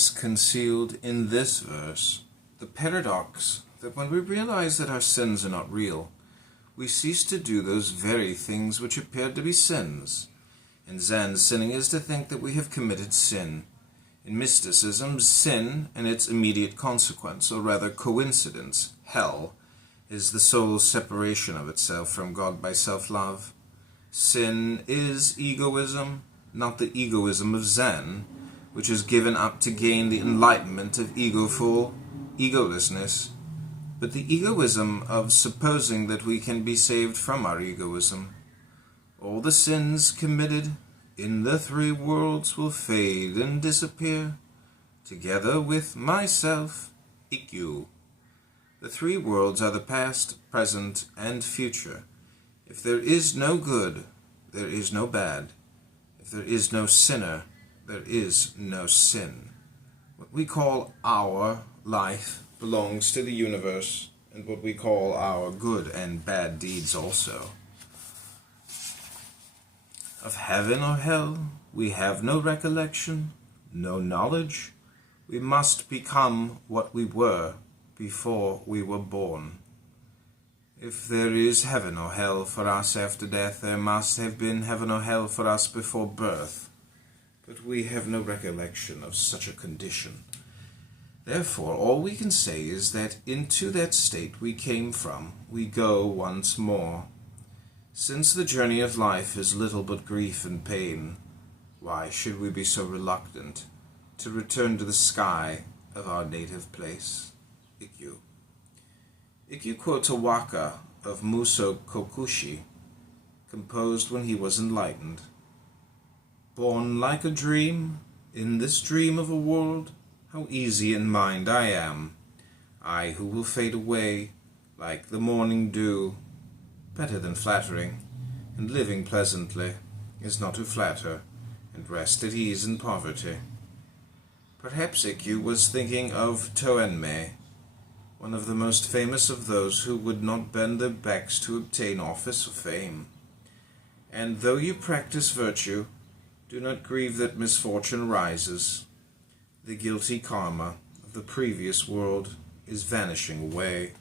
lies concealed in this verse, the paradox that when we realize that our sins are not real, we cease to do those very things which appear to be sins. In Zen, sinning is to think that we have committed sin. In mysticism, sin and its immediate consequence, or rather coincidence, hell, is the soul's separation of itself from God by self-love. Sin is egoism, not the egoism of Zen, which is given up to gain the enlightenment of egoful egolessness, but the egoism of supposing that we can be saved from our egoism. All the sins committed in the three worlds will fade and disappear, together with myself, Ikkyu. The three worlds are the past, present, and future. If there is no good, there is no bad. If there is no sinner, there is no sin. What we call our life belongs to the universe, and what we call our good and bad deeds also. Of heaven or hell, we have no recollection, no knowledge. We must become what we were before we were born. If there is heaven or hell for us after death, there must have been heaven or hell for us before birth. But we have no recollection of such a condition. Therefore, all we can say is that into that state we came from, we go once more. Since the journey of life is little but grief and pain, why should we be so reluctant to return to the sky of our native place? Ikkyu. Ikkyu quotes a waka of Muso Kokushi, composed when he was enlightened. Born like a dream, in this dream of a world, how easy in mind I am, I who will fade away like the morning dew. Better than flattering, and living pleasantly, is not to flatter, and rest at ease in poverty. Perhaps Ikkyu was thinking of Toenmei, one of the most famous of those who would not bend their backs to obtain office or fame. And though you practice virtue, do not grieve that misfortune rises. The guilty karma of the previous world is vanishing away.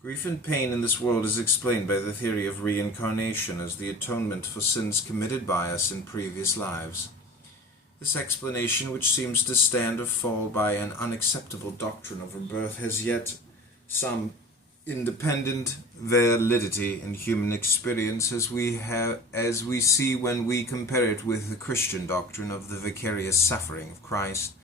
Grief and pain in this world is explained by the theory of reincarnation as the atonement for sins committed by us in previous lives. This explanation, which seems to stand or fall by an unacceptable doctrine of rebirth, has yet some independent validity in human experience as we see when we compare it with the Christian doctrine of the vicarious suffering of Christ.